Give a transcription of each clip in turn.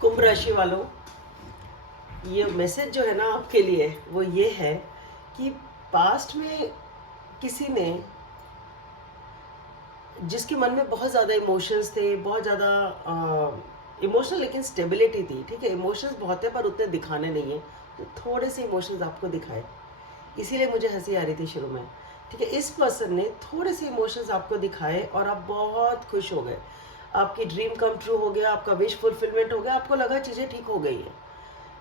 कुंभ राशि वालों, ये मैसेज जो है ना आपके लिए वो ये है कि पास्ट में किसी ने, जिसके मन में बहुत ज़्यादा इमोशंस थे, बहुत ज़्यादा इमोशनल लेकिन स्टेबिलिटी थी, ठीक है, इमोशंस बहुत है पर उतने दिखाने नहीं है, तो थोड़े से इमोशंस आपको दिखाए, इसीलिए मुझे हंसी आ रही थी शुरू में। ठीक है, इस पर्सन ने थोड़े से इमोशंस आपको दिखाए और आप बहुत खुश हो गए, आपकी ड्रीम कम ट्रू हो गया, आपका विश फुलफिलमेंट हो गया, आपको लगा चीज़ें ठीक हो गई है।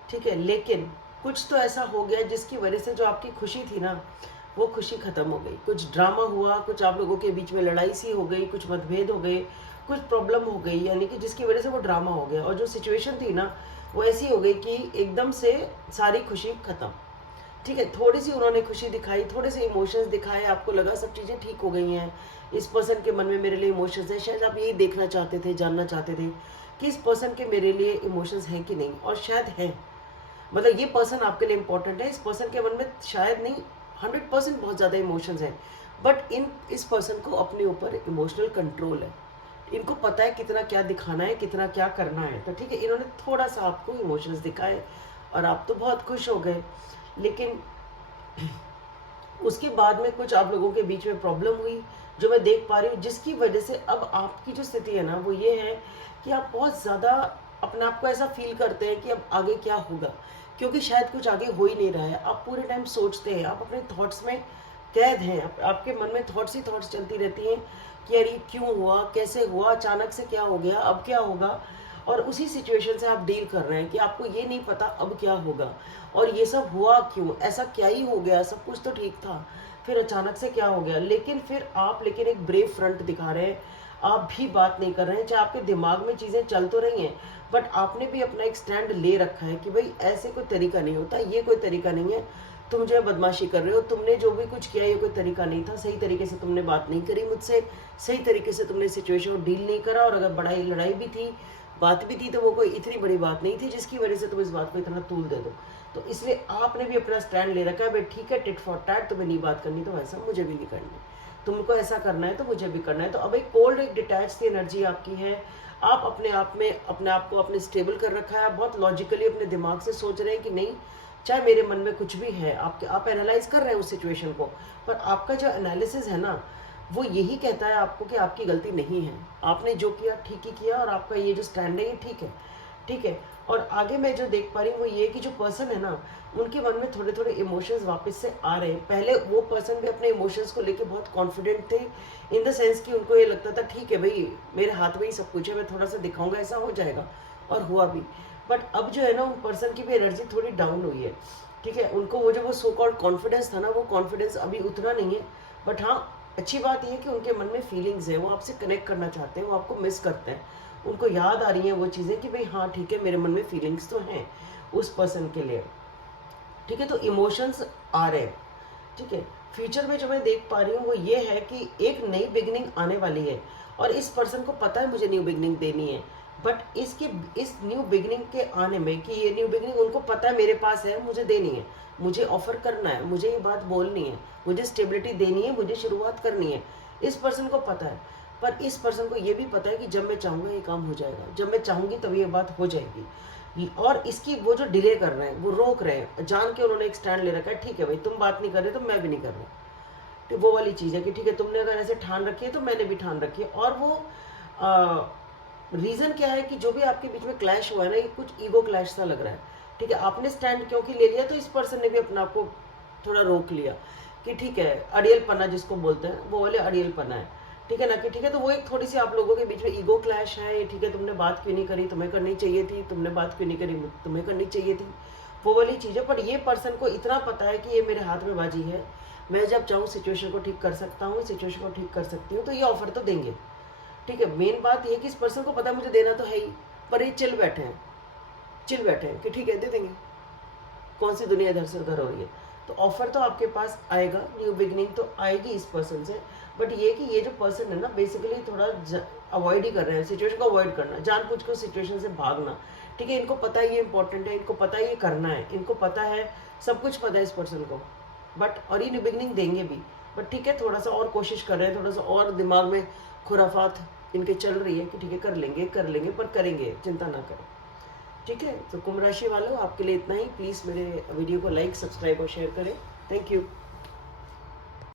ठीक है, लेकिन कुछ तो ऐसा हो गया जिसकी वजह से जो आपकी खुशी थी ना, वो खुशी खत्म हो गई। कुछ ड्रामा हुआ, कुछ आप लोगों के बीच में लड़ाई सी हो गई, कुछ मतभेद हो गए, कुछ प्रॉब्लम हो गई, यानी कि जिसकी वजह से वो ड्रामा हो गया और जो सिचुएशन थी ना वो ऐसी हो गई कि एकदम से सारी खुशी खत्म। ठीक है, थोड़ी सी उन्होंने खुशी दिखाई, थोड़े से इमोशंस दिखाए, आपको लगा सब चीज़ें ठीक हो गई हैं, इस पर्सन के मन में मेरे लिए इमोशंस है, शायद आप यही देखना चाहते थे, जानना चाहते थे कि इस पर्सन के मेरे लिए इमोशंस हैं कि नहीं, और शायद हैं। मतलब ये पर्सन आपके लिए इंपॉर्टेंट है, इस पर्सन के मन में शायद नहीं 100% बहुत ज़्यादा इमोशंस हैं, बट इस पर्सन को अपने ऊपर इमोशनल कंट्रोल है, इनको पता है कितना क्या दिखाना है, कितना क्या करना है। तो ठीक है, इन्होंने थोड़ा सा आपको इमोशंस दिखाए और आप तो बहुत खुश हो गए, लेकिन उसके बाद में कुछ आप लोगों के बीच में प्रॉब्लम हुई जो मैं देख पा रही हूँ, जिसकी वजह से अब आपकी जो स्थिति है ना वो ये है कि आप बहुत ज़्यादा अपने आप को ऐसा फील करते हैं कि अब आगे क्या होगा, क्योंकि शायद कुछ आगे हो ही नहीं रहा है। आप पूरे टाइम सोचते हैं, आप अपने थॉट्स में कैद हैं, आपके मन में थॉट्स ही थॉट्स चलती रहती हैं कि यार ये क्यों हुआ, कैसे हुआ, अचानक से क्या हो गया, अब क्या होगा। और उसी सिचुएशन से आप डील कर रहे हैं कि आपको ये नहीं पता अब क्या होगा और ये सब हुआ क्यों, ऐसा क्या ही हो गया, सब कुछ तो ठीक था, फिर अचानक से क्या हो गया। लेकिन फिर आप एक ब्रेव फ्रंट दिखा रहे हैं, आप भी बात नहीं कर रहे हैं, चाहे आपके दिमाग में चीज़ें चल तो रही हैं, बट आपने भी अपना एक स्टैंड ले रखा है कि भाई ऐसे कोई तरीका नहीं होता, ये कोई तरीका नहीं है, तुम जो है बदमाशी कर रहे हो, तुमने जो भी कुछ किया ये कोई तरीका नहीं था, सही तरीके से तुमने बात नहीं करी मुझसे, सही तरीके से तुमने सिचुएशन को डील नहीं करा, और अगर बड़ाई लड़ाई भी थी, बात भी थी, तो वो कोई इतनी बड़ी बात नहीं थी जिसकी वजह से तुम इस बात को इतना तूल दे दो। तो इसलिए आपने भी अपना स्टैंड ले रखा है, भाई ठीक है, टिट फॉर टैट, तुम्हें नहीं बात करनी तो वैसा मुझे भी नहीं करनी, तुमको ऐसा करना है तो मुझे भी करना है। तो अब एक कोल्ड, एक डिटैच सी एनर्जी आपकी है, आप अपने आप में अपने आप को अपने स्टेबल कर रखा है, बहुत लॉजिकली अपने दिमाग से सोच रहे हैं कि नहीं, चाहे मेरे मन में कुछ भी है, आप एनालाइज कर रहे हैं उस सिचुएशन को, पर आपका जो एनालिसिस है ना वो यही कहता है आपको कि आपकी गलती नहीं है, आपने जो किया ठीक ही किया, और आपका ये जो स्टैंड है ये ठीक है। ठीक है, और आगे मैं जो देख पा रही हूँ वो ये कि जो पर्सन है ना उनके मन में थोड़े थोड़े इमोशंस वापस से आ रहे हैं। पहले वो पर्सन भी अपने इमोशंस को लेके बहुत कॉन्फिडेंट थे, इन द सेंस कि उनको ये लगता था ठीक है भाई मेरे हाथ में ही सब कुछ है, मैं थोड़ा सा दिखाऊंगा ऐसा हो जाएगा, और हुआ भी। बट अब जो है ना उन पर्सन की भी एनर्जी थोड़ी डाउन हुई है। ठीक है, उनको वो जो वो सो कॉल्ड कॉन्फिडेंस था ना, वो कॉन्फिडेंस अभी उतना नहीं है। बट हाँ, अच्छी बात यह है कि उनके मन में फीलिंग्स हैं, वो आपसे कनेक्ट करना चाहते हैं, वो आपको मिस करते हैं, उनको याद आ रही हैं वो चीज़ें कि भाई हाँ ठीक है, मेरे मन में फीलिंग्स तो हैं उस पर्सन के लिए। ठीक है, तो इमोशंस आ रहे हैं। ठीक है, फ्यूचर में जो मैं देख पा रही हूँ वो ये है कि एक नई बिगनिंग आने वाली है, और इस पर्सन को पता है मुझे न्यू बिगनिंग देनी है, बट इस न्यू बिगनिंग के आने में कि ये न्यू बिगनिंग उनको पता है मेरे पास है, मुझे देनी है, मुझे ऑफर करना है, मुझे ये बात बोलनी है, मुझे स्टेबिलिटी देनी है, मुझे शुरुआत करनी है, इस पर्सन को पता है। पर इस पर्सन को ये भी पता है कि जब मैं चाहूँगा ये काम हो जाएगा, जब मैं चाहूँगी तभी ये बात हो जाएगी। और इसकी वो जो डिले कर रहे हैं, वो रोक रहे हैं, जान के उन्होंने एक स्टैंड ले रखा है, ठीक है भाई तुम बात नहीं कर रहे तो मैं भी नहीं कर रहा। तो वो वाली चीज़ है कि ठीक है, तुमने अगर ऐसे ठान रखी है तो मैंने भी ठान रखी है। और वो रीज़न क्या है कि जो भी आपके बीच में क्लैश हुआ है ना, ये कुछ ईगो क्लैश सा लग रहा है। ठीक है, आपने स्टैंड क्योंकि ले लिया तो इस पर्सन ने भी अपने आप को थोड़ा रोक लिया कि ठीक है, अड़ियल पना जिसको बोलते हैं वो वाले अड़ियल पना है। ठीक है ना, कि ठीक है, तो वो एक थोड़ी सी आप लोगों के बीच में ईगो क्लैश है, ये ठीक है, तुमने बात क्यों नहीं करी, तुम्हें करनी चाहिए थी, तुमने बात क्यों नहीं करी, तुम्हें करनी चाहिए थी, वो वाली चीज़ है। पर ये पर्सन को इतना पता है कि ये मेरे हाथ में बाजी है, मैं जब चाहूँ सिचुएशन को ठीक कर सकता हूँ, सिचुएशन को ठीक कर सकती हूँ, तो ये ऑफर तो देंगे। ठीक है, मेन बात ये है कि इस पर्सन को पता है मुझे देना तो है ही, पर ये चिल बैठे हैं कि ठीक है दे देंगे, कौन सी दुनिया इधर से उधर हो रही है। तो ऑफर तो आपके पास आएगा, न्यू बिगनिंग तो आएगी इस पर्सन से। बट ये कि ये जो पर्सन है ना बेसिकली थोड़ा अवॉइड ही कर रहे हैं, सिचुएशन को अवॉइड करना, जानबूझ कर सिचुएशन से भागना। ठीक है, इनको पता है ये इंपॉर्टेंट है, इनको पता है ये करना है, इनको पता है, सब कुछ पता है इस पर्सन को। बट और ये न्यू बिगनिंग देंगे भी, बट ठीक है थोड़ा सा और कोशिश कर रहे हैं, थोड़ा सा और दिमाग में खुराफात इनके चल रही है कि ठीक है कर लेंगे, पर करेंगे, चिंता ना करें। ठीक है, तो कुंभ राशि वालों आपके लिए इतना ही। प्लीज़ मेरे वीडियो को लाइक, सब्सक्राइब और शेयर करें। Thank you.